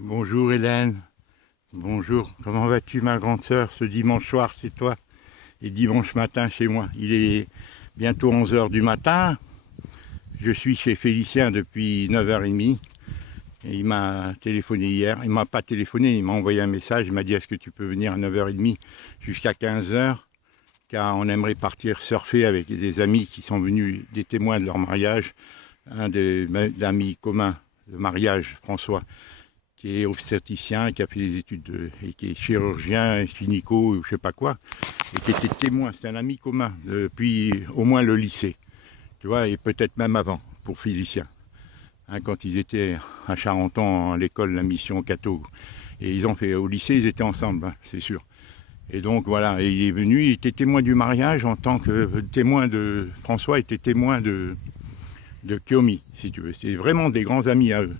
Bonjour Hélène, bonjour, comment vas-tu ma grande sœur ce dimanche soir chez toi et dimanche matin chez moi? Il est bientôt 11 h du matin, je suis chez Félicien depuis 9 h 30 et il m'a téléphoné hier, il m'a pas téléphoné, il m'a envoyé un message, il m'a dit est-ce que tu peux venir à 9 h 30 jusqu'à 15 h car on aimerait partir surfer avec des amis qui sont venus, des témoins de leur mariage, un des amis communs de mariage, François, qui est obstétricien, qui a fait des études, et qui est chirurgien, gynéco, ou je sais pas quoi, et qui était témoin, c'est un ami commun, depuis au moins le lycée, tu vois, et peut-être même avant, pour Félicien, hein, quand ils étaient à Charenton, à l'école, la mission Cateau, et ils ont fait, au lycée, ils étaient ensemble, hein, c'est sûr. Et donc voilà, et il est venu, il était témoin du mariage en tant que témoin de, François était témoin de Kiomi, si tu veux, c'est vraiment des grands amis à eux.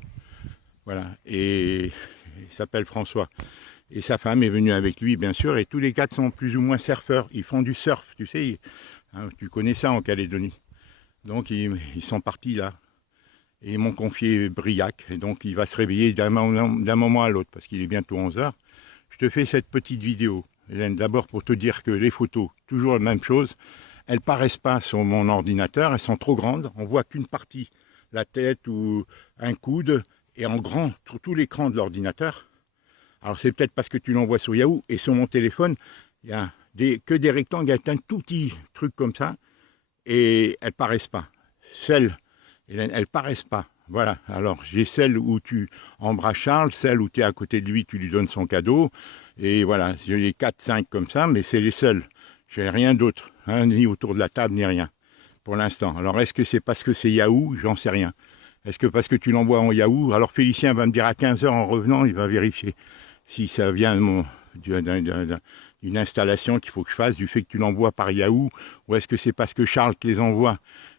Voilà, et il s'appelle François. Et sa femme est venue avec lui, bien sûr, et tous les quatre sont plus ou moins surfeurs. Ils font du surf, tu sais, hein, tu connais ça en Calédonie. Donc ils sont partis là. Et ils m'ont confié Briac, et donc il va se réveiller d'un moment à l'autre, parce qu'il est bientôt 11 h. Je te fais cette petite vidéo, Hélène, d'abord pour te dire que les photos, toujours la même chose, elles paraissent pas sur mon ordinateur, elles sont trop grandes, on voit qu'une partie, la tête ou un coude, et en grand, sur tout l'écran de l'ordinateur. Alors c'est peut-être parce que tu l'envoies sur Yahoo, et sur mon téléphone, il y a que des rectangles, il y a un tout petit truc comme ça, et elles paraissent pas. Celles, elles paraissent pas. Voilà, alors j'ai celle où tu embrasses Charles, celle où tu es à côté de lui, tu lui donnes son cadeau, et voilà, j'ai les 4-5 comme ça, mais c'est les seuls. J'ai rien d'autre, hein, ni autour de la table, ni rien, pour l'instant. Alors est-ce que c'est parce que c'est Yahoo? J'en sais rien. Est-ce que parce que tu l'envoies en Yahoo? Alors Félicien va me dire à 15 h en revenant, il va vérifier si ça vient d'une installation qu'il faut que je fasse, du fait que tu l'envoies par Yahoo, ou est-ce que c'est parce que Charles te les envoie,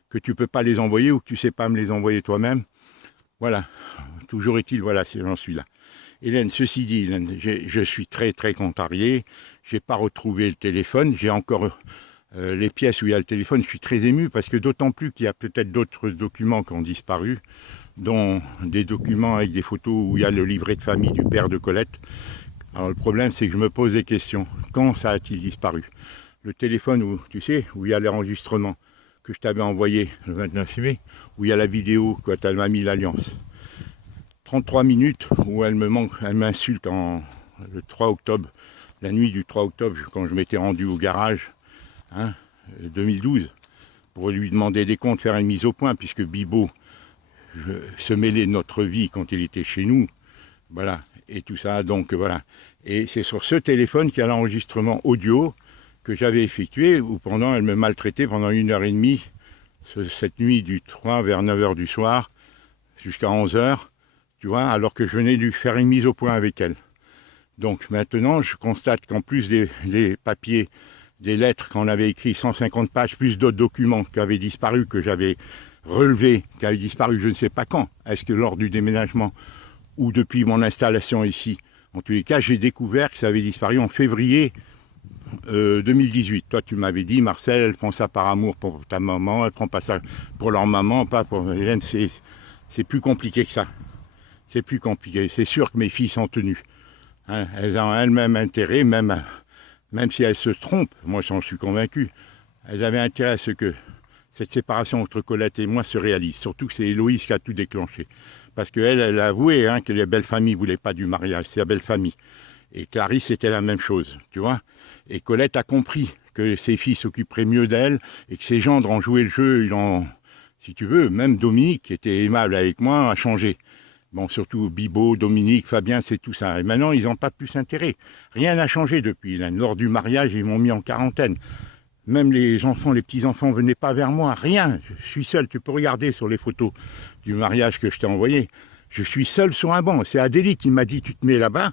que tu ne peux pas les envoyer, ou que tu ne sais pas me les envoyer toi-même? Voilà, toujours est-il, voilà, j'en suis là. Hélène, ceci dit, Hélène, je suis très très contrarié, je n'ai pas retrouvé le téléphone, j'ai encore les pièces où il y a le téléphone, je suis très ému, parce que d'autant plus qu'il y a peut-être d'autres documents qui ont disparu, dont des documents avec des photos où il y a le livret de famille du père de Colette. Alors le problème, c'est que je me pose des questions. Quand ça a-t-il disparu? Le téléphone, où tu sais, où il y a l'enregistrement que je t'avais envoyé le 29 mai, où il y a la vidéo quand elle m'a mis l'alliance. 33 minutes où elle m'insulte le 3 octobre, la nuit du 3 octobre, quand je m'étais rendu au garage, hein, 2012, pour lui demander des comptes, faire une mise au point, puisque Bibo se mêlait de notre vie quand il était chez nous, voilà, et tout ça, donc voilà. Et c'est sur ce téléphone qu'il y a l'enregistrement audio que j'avais effectué, où pendant elle me maltraitait pendant 1 h 30, cette nuit du 3 vers 9 h du soir, jusqu'à 11 h, tu vois, alors que je venais lui faire une mise au point avec elle. Donc maintenant, je constate qu'en plus des papiers, des lettres qu'on avait écrites, 150 pages, plus d'autres documents qui avaient disparu, que j'avais relevés, qui avaient disparu je ne sais pas quand, est-ce que lors du déménagement ou depuis mon installation ici. En tous les cas, j'ai découvert que ça avait disparu en février 2018. Toi, tu m'avais dit, Marcel, elle prend ça par amour pour ta maman, elle prend pas ça pour leur maman, pas pour Hélène, c'est plus compliqué que ça. C'est plus compliqué. C'est sûr que mes filles sont tenues. Hein, elles ont elles-mêmes intérêt, même si elles se trompent, moi j'en suis convaincu, elles avaient intérêt à ce que cette séparation entre Colette et moi se réalise. Surtout que c'est Héloïse qui a tout déclenché. Parce qu'elle, elle a avoué, hein, que les belles familles ne voulaient pas du mariage, c'est la belle famille. Et Clarisse, c'était la même chose, tu vois. Et Colette a compris que ses filles s'occuperaient mieux d'elle et que ses gendres ont joué le jeu, si tu veux, même Dominique, qui était aimable avec moi, a changé. Bon, surtout Bibo, Dominique, Fabien, c'est tout ça. Et maintenant, ils n'ont pas plus intérêt. Rien n'a changé depuis. Là. Lors du mariage, ils m'ont mis en quarantaine. Même les enfants, les petits-enfants ne venaient pas vers moi. Rien. Je suis seul. Tu peux regarder sur les photos du mariage que je t'ai envoyé. Je suis seul sur un banc. C'est Adélie qui m'a dit, tu te mets là-bas.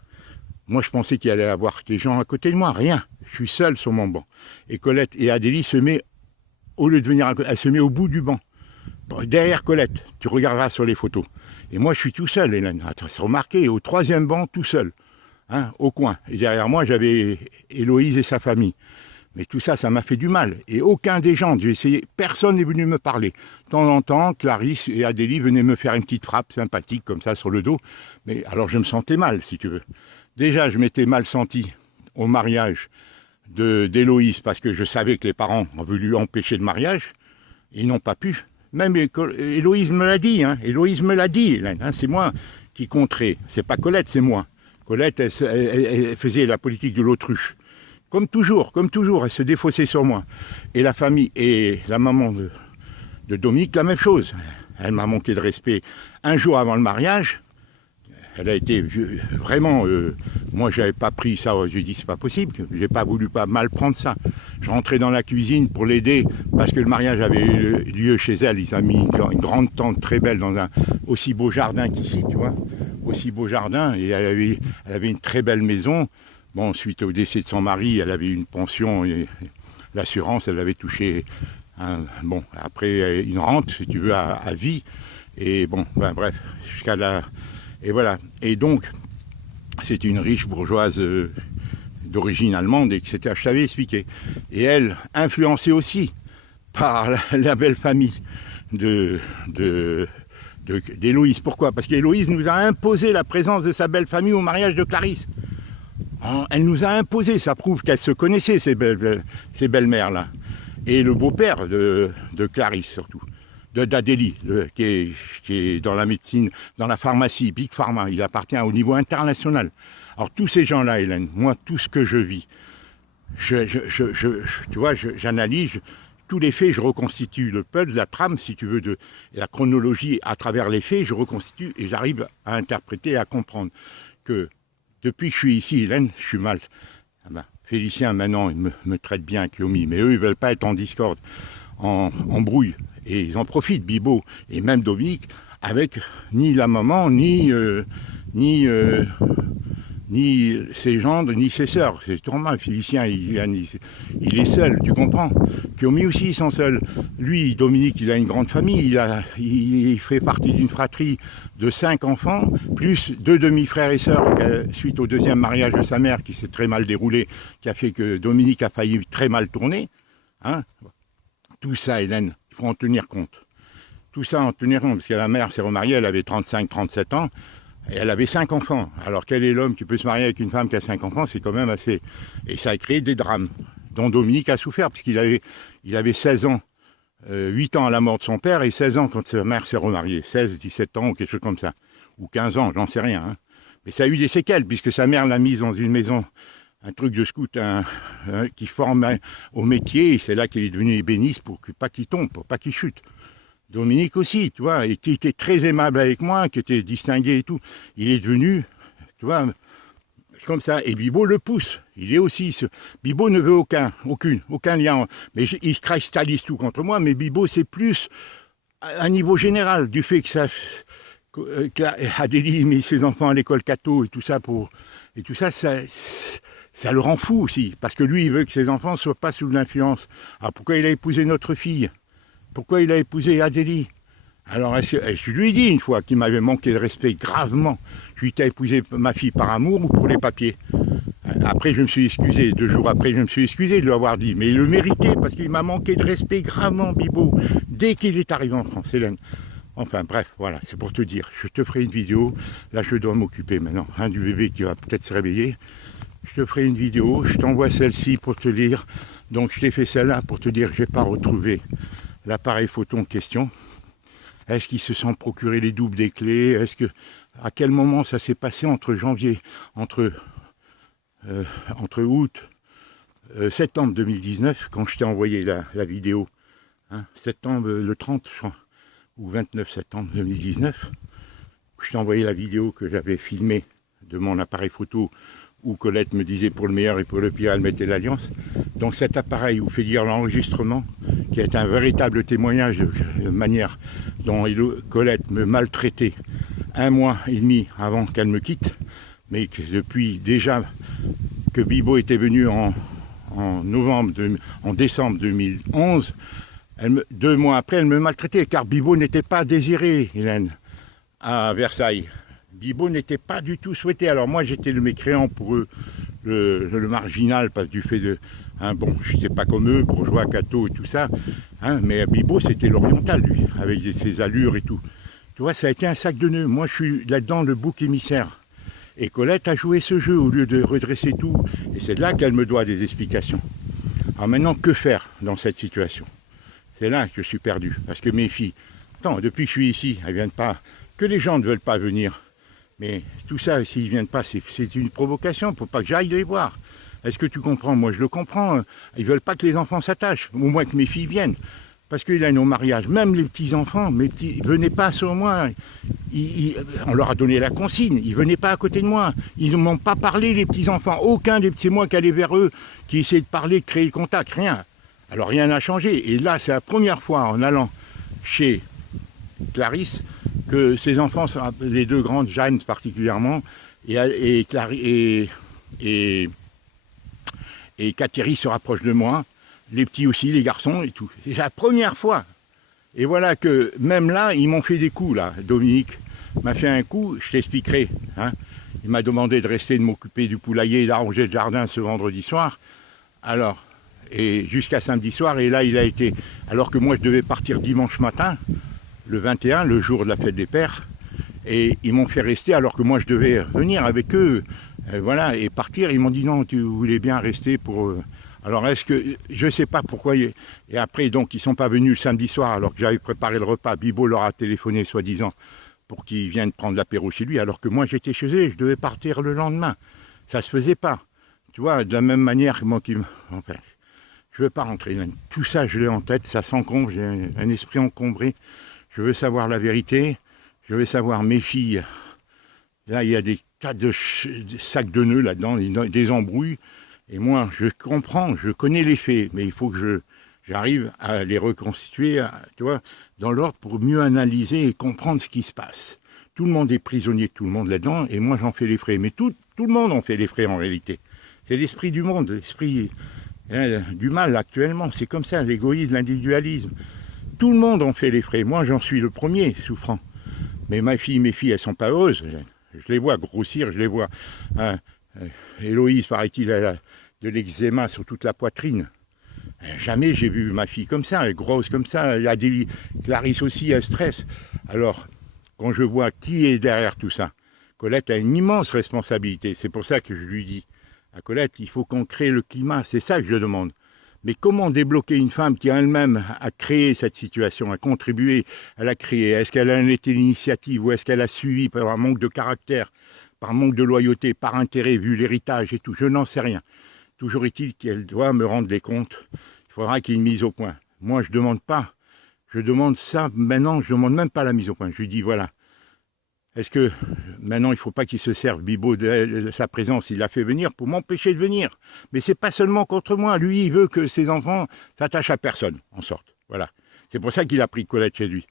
Moi, je pensais qu'il allait y avoir des gens à côté de moi. Rien. Je suis seul sur mon banc. Et Colette et Adélie se met, au lieu de venir à côté, elle se met au bout du banc. Derrière Colette. Tu regarderas sur les photos. Et moi, je suis tout seul, Hélène. C'est remarqué, au 3e banc, tout seul, hein, au coin. Et derrière moi, j'avais Héloïse et sa famille. Mais tout ça, ça m'a fait du mal. Et aucun des gens, j'ai essayé, personne n'est venu me parler. De temps en temps, Clarisse et Adélie venaient me faire une petite frappe sympathique comme ça sur le dos. Mais alors je me sentais mal, si tu veux. Déjà, je m'étais mal senti au mariage d'Héloïse parce que je savais que les parents ont voulu empêcher le mariage. Ils n'ont pas pu. Même Héloïse me l'a dit, hein. Héloïse me l'a dit, Hélène, hein. C'est moi qui compterai. C'est pas Colette, c'est moi. Colette, elle faisait la politique de l'autruche. Comme toujours, elle se défaussait sur moi. Et la famille et la maman de Dominique, la même chose. Elle m'a manqué de respect un jour avant le mariage. Elle a été vraiment... moi, je n'avais pas pris ça. J'ai dit, c'est pas possible. Je n'ai pas voulu pas mal prendre ça. Je rentrais dans la cuisine pour l'aider parce que le mariage avait eu lieu chez elle. Ils ont mis une grande tente très belle dans un aussi beau jardin qu'ici, tu vois. Aussi beau jardin. Et elle avait une très belle maison. Bon, suite au décès de son mari, elle avait une pension et l'assurance, elle avait touché après une rente, si tu veux, à vie. Et bon, ben, bref, jusqu'à là. Et voilà. Et donc, c'est une riche bourgeoise d'origine allemande, etc. Je t'avais expliqué. Et elle, influencée aussi par la belle famille d'Héloïse. Pourquoi? Parce qu'Héloïse nous a imposé la présence de sa belle famille au mariage de Clarisse. Elle nous a imposé, ça prouve qu'elle se connaissait, ces belles-mères-là. Et le beau-père de Clarisse, surtout, d'Adélie, qui est dans la médecine, dans la pharmacie, Big Pharma, il appartient au niveau international. Alors tous ces gens-là, Hélène, moi, tout ce que je vis, tu vois, j'analyse tous les faits, je reconstitue le puzzle, la trame, si tu veux, la chronologie à travers les faits, je reconstitue et j'arrive à interpréter et à comprendre que depuis que je suis ici, Hélène, je suis mal. Ah ben, Félicien, maintenant, il me traite bien, Kiomi, mais eux, ils ne veulent pas être en discorde, en brouille. Et ils en profitent, Bibo et même Dominique, avec ni la maman, ni ses gendres, ni ses sœurs. C'est normal, Félicien, il est seul, tu comprends. Kiomi aussi, ils sont seuls. Lui, Dominique, il a une grande famille, il fait partie d'une fratrie de 5 enfants, plus 2 demi-frères et sœurs, suite au deuxième mariage de sa mère, qui s'est très mal déroulé, qui a fait que Dominique a failli très mal tourner. Hein. Tout ça, Hélène, il faut en tenir compte. Tout ça, en tenir compte, parce que la mère s'est remariée, elle avait 35-37 ans, et elle avait 5 enfants. Alors quel est l'homme qui peut se marier avec une femme qui a 5 enfants? C'est quand même assez... Et ça a créé des drames, dont Dominique a souffert, parce qu'il avait 16 ans, 8 ans à la mort de son père, et 16 ans quand sa mère s'est remariée. 16, 17 ans, ou quelque chose comme ça. Ou 15 ans, j'en sais rien. Hein. Mais ça a eu des séquelles, puisque sa mère l'a mise dans une maison, un truc de scout qui forme au métier, et c'est là qu'il est devenu ébéniste pour pas qu'il tombe, pour pas qu'il chute. Dominique aussi, tu vois, et qui était très aimable avec moi, qui était distingué et tout. Il est devenu, tu vois, comme ça. Et Bibo le pousse. Il est aussi... Bibo ne veut aucun lien. Mais il se cristallise tout contre moi, mais Bibo, c'est plus à un niveau général, du fait que Adélie met ses enfants à l'école catho et tout ça, ça le rend fou aussi. Parce que lui, il veut que ses enfants ne soient pas sous l'influence. Alors pourquoi il a épousé notre fille? Pourquoi il a épousé Adélie? Alors, je lui ai dit une fois qu'il m'avait manqué de respect gravement. Je lui ai dit, t'as épousé ma fille par amour ou pour les papiers? Après, je me suis excusé. 2 jours après, je me suis excusé de lui avoir dit. Mais il le méritait parce qu'il m'a manqué de respect gravement, Bibo, dès qu'il est arrivé en France, Hélène. Enfin, bref, voilà, c'est pour te dire. Je te ferai une vidéo. Là, je dois m'occuper maintenant du bébé qui va peut-être se réveiller. Je te ferai une vidéo. Je t'envoie celle-ci pour te lire. Donc, je t'ai fait celle-là pour te dire que je n'ai pas retrouvé l'appareil photo en question. Est-ce qu'ils se sont procurés les doubles des clés? À quel moment ça s'est passé entre septembre 2019, quand je t'ai envoyé la vidéo, hein, septembre, le 30, je crois, ou 29 septembre 2019, je t'ai envoyé la vidéo que j'avais filmée de mon appareil photo, où Colette me disait pour le meilleur et pour le pire, elle mettait l'alliance. Donc cet appareil où fait dire l'enregistrement, qui est un véritable témoignage de la manière dont Colette me maltraitait 1 mois et demi avant qu'elle me quitte, mais que depuis déjà que Bibo était venu en décembre 2011, 2 mois après, elle me maltraitait, car Bibo n'était pas désiré, Hélène, à Versailles. Bibo n'était pas du tout souhaité. Alors moi, j'étais le mécréant pour eux, le marginal, parce du fait de... Hein, bon, je sais pas comme eux, bourgeois, cathos et tout ça. Hein, mais Bibo, c'était l'oriental, lui, avec ses allures et tout. Tu vois, ça a été un sac de nœuds. Moi, je suis là-dedans le bouc émissaire. Et Colette a joué ce jeu au lieu de redresser tout. Et c'est là qu'elle me doit des explications. Alors maintenant, que faire dans cette situation? C'est là que je suis perdu. Parce que mes filles, attends, depuis que je suis ici, elles ne viennent pas. Que les gens ne veulent pas venir. Mais tout ça, s'ils ne viennent pas, c'est une provocation. Il ne faut pas que j'aille les voir. Est-ce que tu comprends? Moi, je le comprends. Ils ne veulent pas que les enfants s'attachent. Au moins que mes filles viennent. Parce qu'il a nos mariages, même les petits-enfants, ils ne venaient pas sur moi. On leur a donné la consigne, ils ne venaient pas à côté de moi. Ils ne m'ont pas parlé, les petits-enfants. Aucun des petits, moi qui allais vers eux, qui essayait de parler, de créer le contact, rien. Alors rien n'a changé. Et là, c'est la première fois en allant chez Clarisse que ses enfants, les deux grandes, Jeanne particulièrement, et Catherine se rapprochent de moi. Les petits aussi, les garçons et tout. C'est la première fois. Et voilà que même là, ils m'ont fait des coups, là. Dominique m'a fait un coup, je t'expliquerai. Hein. Il m'a demandé de rester, de m'occuper du poulailler et d'arranger le jardin ce vendredi soir. Alors, et jusqu'à samedi soir, et là, il a été... Alors que moi, je devais partir dimanche matin, le 21, le jour de la fête des pères. Et ils m'ont fait rester alors que moi, je devais venir avec eux. Voilà, et partir. Ils m'ont dit non, tu voulais bien rester pour... Alors est-ce que, je ne sais pas pourquoi, et après donc ils ne sont pas venus le samedi soir alors que j'avais préparé le repas, Bibo leur a téléphoné soi-disant pour qu'ils viennent prendre l'apéro chez lui, alors que moi j'étais chez eux et je devais partir le lendemain. Ça ne se faisait pas. Tu vois, de la même manière que moi enfin, je ne veux pas rentrer. Tout ça je l'ai en tête, ça s'encombre, j'ai un esprit encombré. Je veux savoir la vérité, je veux savoir mes filles. Là il y a des tas de sacs de nœuds là-dedans, des embrouilles. Et moi, je comprends, je connais les faits, mais il faut que j'arrive à les reconstituer, tu vois, dans l'ordre pour mieux analyser et comprendre ce qui se passe. Tout le monde est prisonnier de tout le monde là-dedans, et moi j'en fais les frais. Mais tout le monde en fait les frais en réalité. C'est l'esprit du monde, l'esprit du mal actuellement. C'est comme ça, l'égoïsme, l'individualisme. Tout le monde en fait les frais. Moi j'en suis le premier souffrant. Mais mes filles, elles ne sont pas heureuses. Je les vois grossir, je les vois... Hein, Héloïse, paraît-il, elle a de l'eczéma sur toute la poitrine. Jamais j'ai vu ma fille comme ça, elle est grosse comme ça. Clarisse aussi, elle stresse. Alors, quand je vois qui est derrière tout ça, Colette a une immense responsabilité. C'est pour ça que je lui dis à Colette, il faut qu'on crée le climat. C'est ça que je demande. Mais comment débloquer une femme qui elle-même a créé cette situation, a contribué à la créer? Est-ce qu'elle a été l'initiative ou est-ce qu'elle a suivi par un manque de caractère, par manque de loyauté, par intérêt, vu l'héritage et tout? Je n'en sais rien. Toujours est-il qu'elle doit me rendre des comptes. Il faudra qu'il y ait une mise au point. Moi, je ne demande pas. Je demande ça maintenant, je ne demande même pas la mise au point. Je lui dis, voilà. Est-ce que maintenant, il ne faut pas qu'il se serve, Bibo, de sa présence? Il l'a fait venir pour m'empêcher de venir. Mais ce n'est pas seulement contre moi. Lui, il veut que ses enfants s'attachent à personne, en sorte. Voilà. C'est pour ça qu'il a pris Colette chez lui.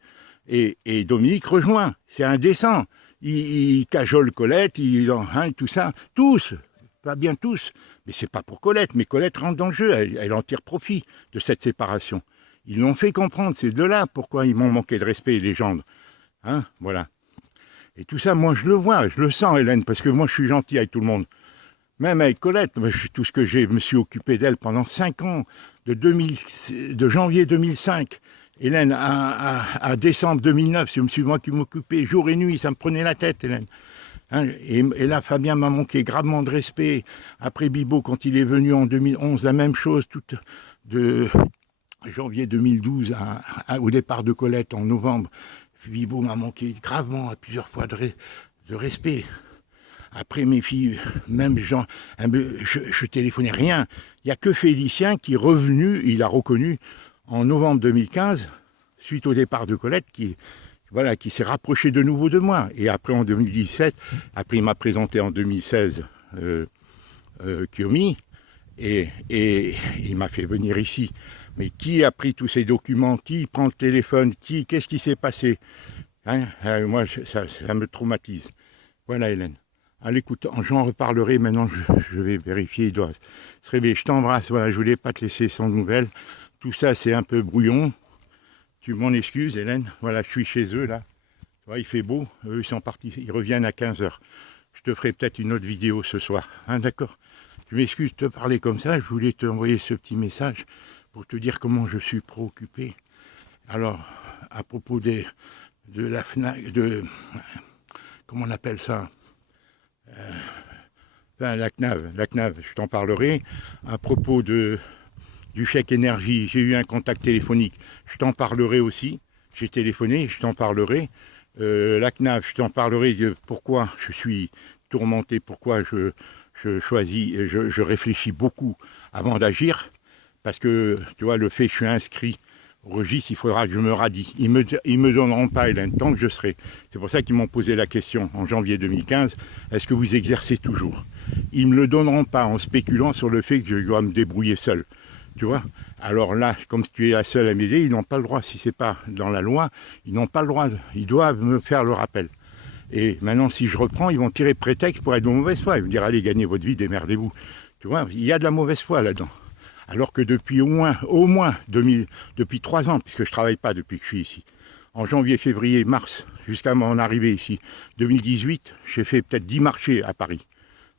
Et Dominique rejoint. C'est indécent. Il cajole Colette, tout ça. Tous, pas bien tous. Mais c'est pas pour Colette. Mais Colette rentre dans le jeu. Elle en tire profit de cette séparation. Ils l'ont fait comprendre. C'est de là pourquoi ils m'ont manqué de respect, les gendres. Hein, voilà. Et tout ça, moi, je le vois, je le sens, Hélène, parce que moi, je suis gentil avec tout le monde. Même avec Colette, tout ce que je me suis occupé d'elle pendant 5 ans, de janvier 2005, Hélène, à décembre 2009, c'est moi qui m'occupais jour et nuit, ça me prenait la tête, Hélène. Hein, et là, Fabien m'a manqué gravement de respect. Après Bibo, quand il est venu en 2011, la même chose, de janvier 2012 au départ de Colette en novembre. Bibo m'a manqué gravement à plusieurs fois de respect. Après mes filles, même je téléphonais rien. Il n'y a que Félicien qui est revenu, il a reconnu en novembre 2015, suite au départ de Colette, qui s'est rapproché de nouveau de moi. Et après en 2017, après il m'a présenté en 2016 Kiomi, et il m'a fait venir ici. Mais qui a pris tous ces documents? Qui prend le téléphone? Qu'est-ce qui s'est passé? Hein, moi, ça me traumatise. Voilà, Hélène. Allez, écoute, j'en reparlerai. Maintenant, je vais vérifier. Il doit se réveiller. Je t'embrasse. Voilà, je voulais pas te laisser sans nouvelles. Tout ça, c'est un peu brouillon. Tu m'en excuses, Hélène. Voilà, je suis chez eux, là. Tu vois, il fait beau. Eux, ils sont partis. Ils reviennent à 15h. Je te ferai peut-être une autre vidéo ce soir. Hein, d'accord? Je m'excuse de te parler comme ça, je voulais te envoyer ce petit message pour te dire comment je suis préoccupé. Alors, à propos de la FNAC, comment on appelle ça, la CNAV, je t'en parlerai. À propos du chèque énergie, j'ai eu un contact téléphonique, je t'en parlerai aussi. J'ai téléphoné, je t'en parlerai. La CNAV, je t'en parlerai de pourquoi je suis tourmenté, pourquoi je choisis, je réfléchis beaucoup avant d'agir. Parce que, tu vois, le fait que je suis inscrit au registre, il faudra que je me radie. Ils me donneront pas, Hélène, tant que je serai. C'est pour ça qu'ils m'ont posé la question en janvier 2015, est-ce que vous exercez toujours? Ils ne me le donneront pas en spéculant sur le fait que je dois me débrouiller seul. Tu vois? Alors là, comme tu es la seule à m'aider, ils n'ont pas le droit, si ce n'est pas dans la loi, ils n'ont pas le droit, ils doivent me faire le rappel. Et maintenant, si je reprends, ils vont tirer prétexte pour être de mauvaise foi. Ils vont dire, allez, gagnez votre vie, démerdez-vous. Tu vois, il y a de la mauvaise foi là-dedans. Alors que depuis au moins depuis 3 ans, puisque je ne travaille pas depuis que je suis ici, en janvier, février, mars, jusqu'à mon arrivée ici, 2018, j'ai fait peut-être 10 marchés à Paris.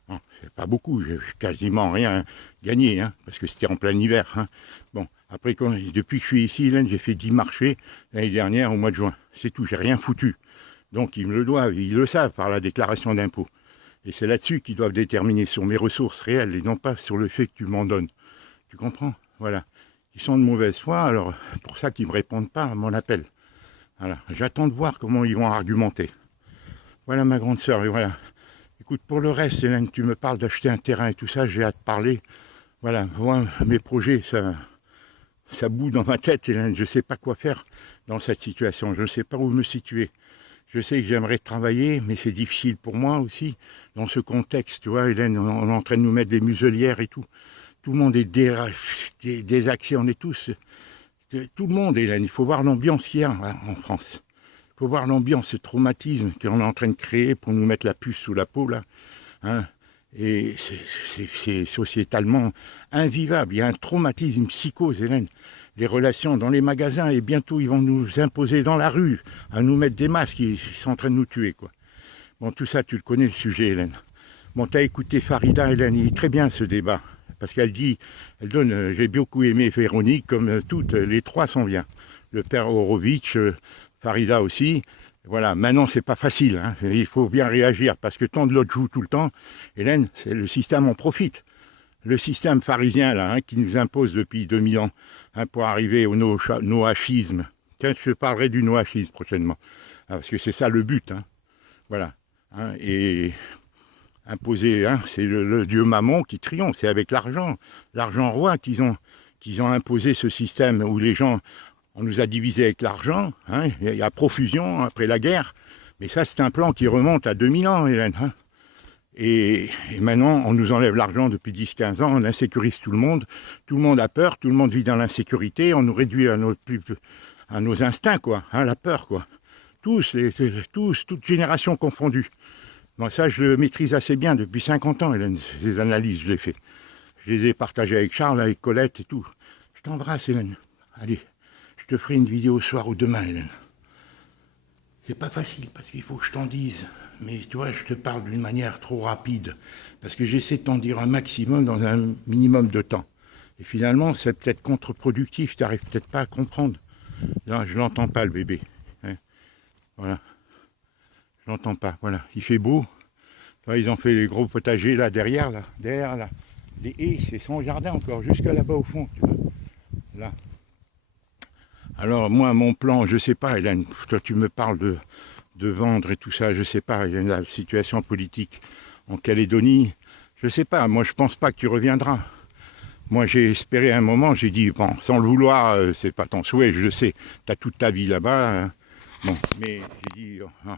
Bon, c'est pas beaucoup, j'ai quasiment rien gagné, hein, parce que c'était en plein hiver. Hein. Bon, après, depuis que je suis ici, j'ai fait 10 marchés l'année dernière au mois de juin. C'est tout, j'ai rien foutu. Donc ils me le doivent, ils le savent par la déclaration d'impôt. Et c'est là-dessus qu'ils doivent déterminer sur mes ressources réelles et non pas sur le fait que tu m'en donnes. Tu comprends? Voilà. Ils sont de mauvaise foi, alors pour ça qu'ils ne me répondent pas à mon appel. Voilà. J'attends de voir comment ils vont argumenter. Voilà ma grande sœur, et voilà. Écoute, pour le reste, Hélène, tu me parles d'acheter un terrain et tout ça, j'ai hâte de parler. Voilà, moi, mes projets, ça bout dans ma tête, Hélène. Je ne sais pas quoi faire dans cette situation. Je ne sais pas où me situer. Je sais que j'aimerais travailler, mais c'est difficile pour moi aussi, dans ce contexte. Tu vois, Hélène, on est en train de nous mettre des muselières et tout. Tout le monde est désaxé, on est tous... Tout le monde, Hélène, il faut voir l'ambiance qu'il y a en France. Il faut voir l'ambiance, ce traumatisme qu'on est en train de créer pour nous mettre la puce sous la peau, là. Hein. Et c'est sociétalement invivable. Il y a un traumatisme, une psychose, Hélène. Les relations dans les magasins, et bientôt ils vont nous imposer dans la rue, à nous mettre des masques, ils sont en train de nous tuer, quoi. Bon, tout ça, tu le connais, le sujet, Hélène. Bon, tu as écouté Farida, Hélène, il est très bien ce débat. Parce qu'elle dit, elle donne, j'ai beaucoup aimé Véronique, comme toutes, les trois sont bien. Le père Horowitz, Farida aussi. Voilà, maintenant c'est pas facile, hein. Il faut bien réagir, parce que tant de l'autre joue tout le temps, Hélène, c'est le système en profite. Le système pharisien, là, hein, qui nous impose depuis 2000 ans, hein, pour arriver au noachisme. Tiens, je parlerai du noachisme prochainement, hein, parce que c'est ça le but, hein. Voilà, hein, et... imposé, hein, c'est le dieu Mammon qui triomphe, c'est avec l'argent roi qu'ils ont imposé ce système où les gens, on nous a divisés avec l'argent, hein, il y a profusion après la guerre, mais ça c'est un plan qui remonte à 2000 ans, Hélène. Hein. Et maintenant on nous enlève l'argent depuis 10-15 ans, on insécurise tout le monde a peur, tout le monde vit dans l'insécurité, on nous réduit à nos instincts, quoi, hein, la peur, quoi. Tous, toutes générations confondues. Bon, ça, je le maîtrise assez bien depuis 50 ans, Hélène, ces analyses, je les fais. Je les ai partagées avec Charles, avec Colette et tout. Je t'embrasse, Hélène. Allez, je te ferai une vidéo ce soir ou demain, Hélène. C'est pas facile, parce qu'il faut que je t'en dise. Mais tu vois, je te parle d'une manière trop rapide. Parce que j'essaie de t'en dire un maximum dans un minimum de temps. Et finalement, c'est peut-être contre-productif, tu n'arrives peut-être pas à comprendre. Là, je l'entends pas, le bébé. Hein. Voilà. Je l'entends pas, voilà. Il fait beau. Là, ils ont fait les gros potagers là, derrière, là. Les haies, c'est son jardin encore, jusque là-bas au fond, tu vois. Là. Alors, moi, mon plan, je sais pas, Hélène, toi, tu me parles de vendre et tout ça, je sais pas, il y a la situation politique en Calédonie, je sais pas, moi, je pense pas que tu reviendras. Moi, j'ai espéré un moment, j'ai dit, bon, sans le vouloir, c'est pas ton souhait, je le sais, tu as toute ta vie là-bas, hein. Bon, mais j'ai dit, oh,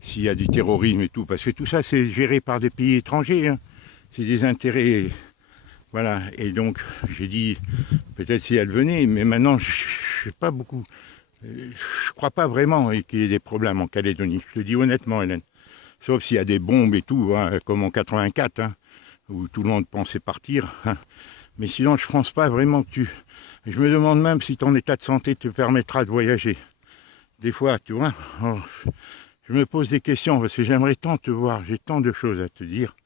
s'il y a du terrorisme et tout, parce que tout ça c'est géré par des pays étrangers, hein. C'est des intérêts, voilà, et donc j'ai dit, peut-être si elle venait, mais maintenant je ne sais pas beaucoup, je crois pas vraiment qu'il y ait des problèmes en Calédonie, je te dis honnêtement, Hélène, sauf s'il y a des bombes et tout, hein, comme en 84, hein, où tout le monde pensait partir, hein. Mais sinon je pense pas vraiment que je me demande même si ton état de santé te permettra de voyager, des fois, tu vois. Alors, je me pose des questions parce que j'aimerais tant te voir, j'ai tant de choses à te dire.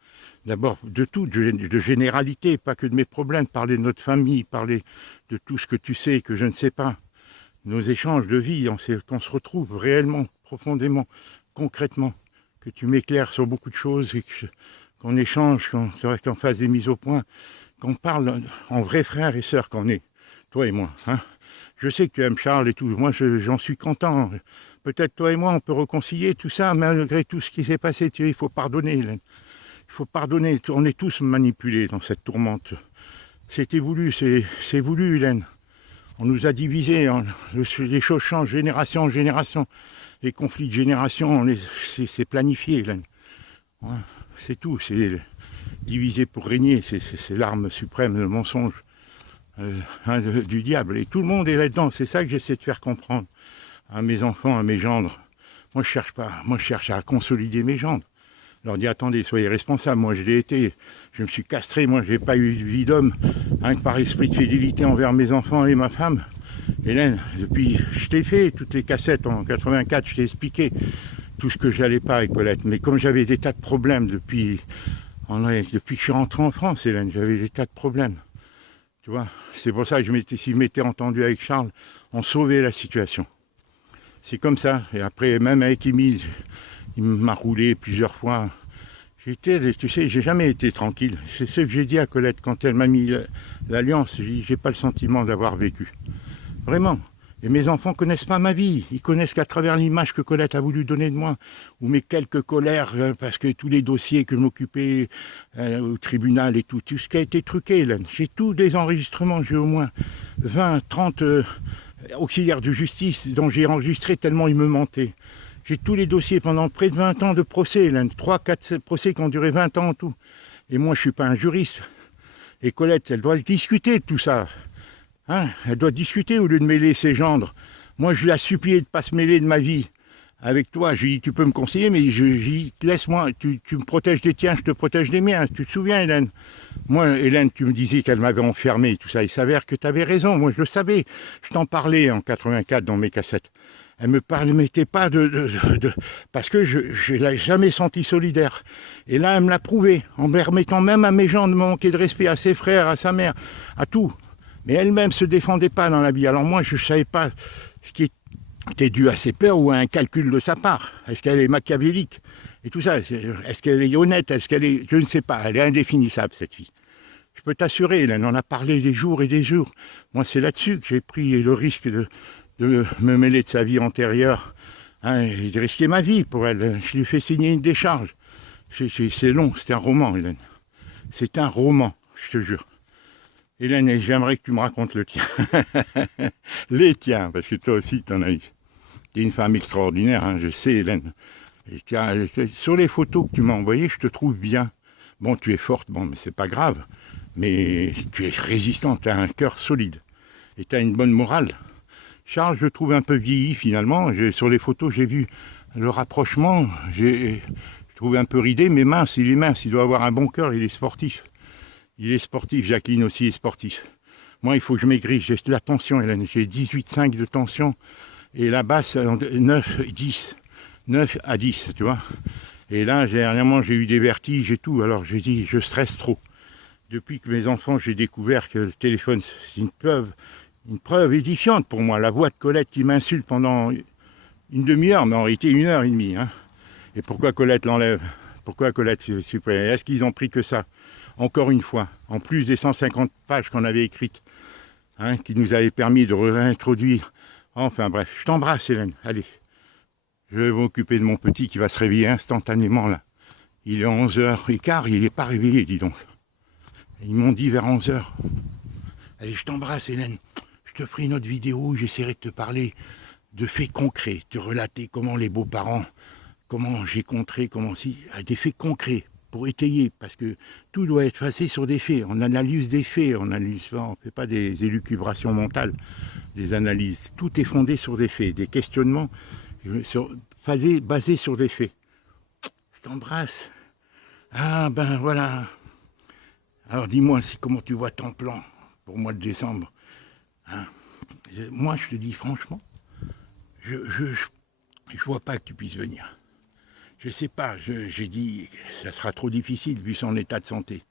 d'abord de tout, de généralité, pas que de mes problèmes, parler de notre famille, parler de tout ce que tu sais que je ne sais pas. Nos échanges de vie, qu'on se retrouve réellement, profondément, concrètement, que tu m'éclaires sur beaucoup de choses et qu'on échange, qu'on fasse des mises au point, qu'on parle en vrais frères et sœurs qu'on est, toi et moi. Hein. Je sais que tu aimes Charles et tout, moi j'en suis content. Peut-être toi et moi on peut réconcilier tout ça, malgré tout ce qui s'est passé, il faut pardonner, Hélène. Il faut pardonner, on est tous manipulés dans cette tourmente. C'était voulu, c'est voulu, Hélène. On nous a divisés, hein. Les choses changent génération en génération. Les conflits de génération, c'est planifié, Hélène. Ouais, c'est tout, c'est diviser pour régner, c'est l'arme suprême, le mensonge du diable. Et tout le monde est là-dedans, c'est ça que j'essaie de faire comprendre à mes enfants, à mes gendres. Moi je cherche pas, moi je cherche à consolider mes gendres. Je leur dis attendez, soyez responsables, moi je l'ai été, je me suis castré, moi j'ai pas eu de vie d'homme, hein, par esprit de fidélité envers mes enfants et ma femme. Hélène, depuis, je t'ai fait toutes les cassettes en 84, je t'ai expliqué tout ce que j'allais pas avec Colette. Mais comme j'avais des tas de problèmes depuis que je suis rentré en France, Hélène, j'avais des tas de problèmes. Tu vois, c'est pour ça que si je m'étais entendu avec Charles, on sauvait la situation. C'est comme ça. Et après, même avec Émile, il m'a roulé plusieurs fois. Tu sais, j'ai jamais été tranquille. C'est ce que j'ai dit à Colette quand elle m'a mis l'alliance. J'ai pas le sentiment d'avoir vécu. Vraiment. Et mes enfants connaissent pas ma vie. Ils connaissent qu'à travers l'image que Colette a voulu donner de moi, ou mes quelques colères, parce que tous les dossiers que je m'occupais au tribunal et tout ce qui a été truqué, Hélène. J'ai tous des enregistrements, j'ai au moins 20, 30 auxiliaires de justice dont j'ai enregistré tellement ils me mentaient. J'ai tous les dossiers pendant près de 20 ans de procès, Hélène. 3-4 procès qui ont duré 20 ans en tout. Et moi, je suis pas un juriste. Et Colette, elle doit discuter de tout ça. Hein, elle doit discuter au lieu de mêler ses gendres. Moi, je l'ai supplié de ne pas se mêler de ma vie. Avec toi, je lui ai dit, tu peux me conseiller, mais laisse-moi, tu me protèges des tiens, je te protège des miens. Tu te souviens, Hélène? Moi, Hélène, tu me disais qu'elle m'avait enfermé, tout ça. Il s'avère que tu avais raison, moi je le savais. Je t'en parlais en 84 dans mes cassettes. Elle ne me permettait pas parce que je ne l'ai jamais senti solidaire. Et là, elle me l'a prouvé, en me permettant même à mes gens de me manquer de respect, à ses frères, à sa mère, à tout. Mais elle-même ne se défendait pas dans la vie. Alors moi, je ne savais pas ce qui était dû à ses peurs ou à un calcul de sa part. Est-ce qu'elle est machiavélique et tout ça? Est-ce qu'elle est honnête? Est-ce qu'elle est... Je ne sais pas. Elle est indéfinissable, cette fille. Je peux t'assurer, elle en a parlé des jours et des jours. Moi, c'est là-dessus que j'ai pris le risque de me mêler de sa vie antérieure, hein, et de risquer ma vie pour elle. Je lui ai fait signer une décharge. C'est long, c'est un roman, Hélène. C'est un roman, je te jure. Hélène, j'aimerais que tu me racontes le tien. Les tiens, parce que toi aussi, tu en as eu. Tu es une femme extraordinaire, hein, je sais, Hélène. Et sur les photos que tu m'as envoyées, je te trouve bien. Bon, tu es forte, bon, mais c'est pas grave. Mais tu es résistante, tu as un cœur solide. Et tu as une bonne morale. Charles, je trouve un peu vieilli, finalement. Sur les photos, j'ai vu le rapprochement. Je trouve un peu ridé, mais mince, il est mince. Il doit avoir un bon cœur, il est sportif. Il est sportif, Jacqueline aussi est sportif. Moi, il faut que je maigrisse, j'ai de la tension, Hélène. J'ai 18,5 de tension et la basse, 9, 10. 9 à 10, tu vois. Et là, dernièrement, j'ai eu des vertiges et tout. Alors, j'ai dit, je stresse trop. Depuis que mes enfants, j'ai découvert que le téléphone, c'est une preuve édifiante pour moi. La voix de Colette qui m'insulte pendant une demi-heure, mais en réalité 1h30. Hein. Et pourquoi Colette l'enlève? Pourquoi Colette supprime? Est-ce qu'ils ont pris que ça? Encore une fois, en plus des 150 pages qu'on avait écrites, hein, qui nous avaient permis de réintroduire. Enfin bref, je t'embrasse, Hélène. Allez, je vais m'occuper de mon petit qui va se réveiller instantanément là. Il est 11h15, il n'est pas réveillé, dis donc. Ils m'ont dit vers 11h. Allez, je t'embrasse, Hélène. Je te ferai une autre vidéo où j'essaierai de te parler de faits concrets, de relater comment les beaux-parents, comment j'ai contré, comment si, des faits concrets. Pour étayer, parce que tout doit être basé sur des faits. On analyse des faits, on ne fait pas des élucubrations mentales, des analyses. Tout est fondé sur des faits, des questionnements basés sur des faits. Je t'embrasse. Ah ben voilà. Alors dis-moi comment tu vois ton plan pour le mois de décembre. Hein, moi je te dis franchement, je vois pas que tu puisses venir. Je sais pas, j'ai dit ça sera trop difficile vu son état de santé.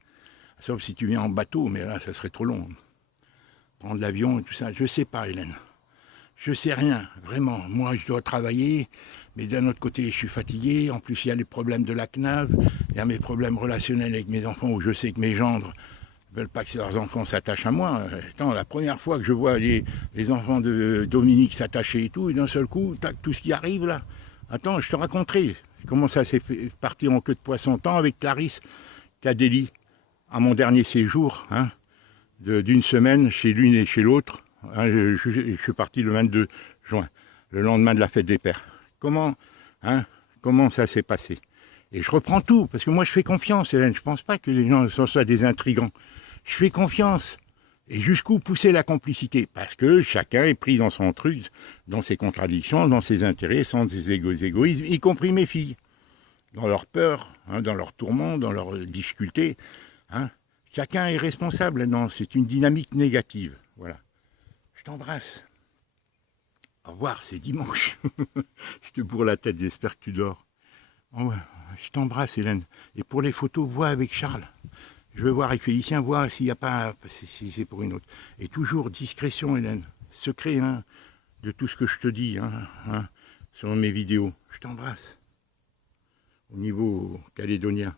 Sauf si tu viens en bateau, mais là, ça serait trop long. Prendre l'avion et tout ça, je sais pas, Hélène. Je sais rien, vraiment. Moi, je dois travailler, mais d'un autre côté, je suis fatigué. En plus, il y a les problèmes de la CNAV, il y a mes problèmes relationnels avec mes enfants, où je sais que mes gendres veulent pas que leurs enfants s'attachent à moi. Attends, la première fois que je vois les enfants de Dominique s'attacher et tout, et d'un seul coup, tac, tout ce qui arrive là. Attends, je te raconterai comment ça s'est fait partir en queue de poisson tant avec Clarisse Cadeli à mon dernier séjour, hein, d'une semaine chez l'une et chez l'autre. Hein, je suis parti le 22 juin, le lendemain de la fête des pères. Comment ça s'est passé? Et je reprends tout, parce que moi je fais confiance, Hélène. Je ne pense pas que les gens soient des intrigants. Je fais confiance. Et jusqu'où pousser la complicité? Parce que chacun est pris dans son truc, dans ses contradictions, dans ses intérêts, sans ses égoïsmes, y compris mes filles. Dans leur peur, hein, dans leurs tourments, dans leurs difficultés. Hein. Chacun est responsable là-dedans. C'est une dynamique négative. Voilà. Je t'embrasse. Au revoir, c'est dimanche. Je te bourre la tête, j'espère que tu dors. Oh, je t'embrasse, Hélène. Et pour les photos, vois avec Charles. Je veux voir avec Félicien, voir s'il n'y a pas, si c'est pour une autre. Et toujours discrétion, Hélène. Secret, hein, de tout ce que je te dis, sur mes vidéos. Je t'embrasse. Au niveau calédonien.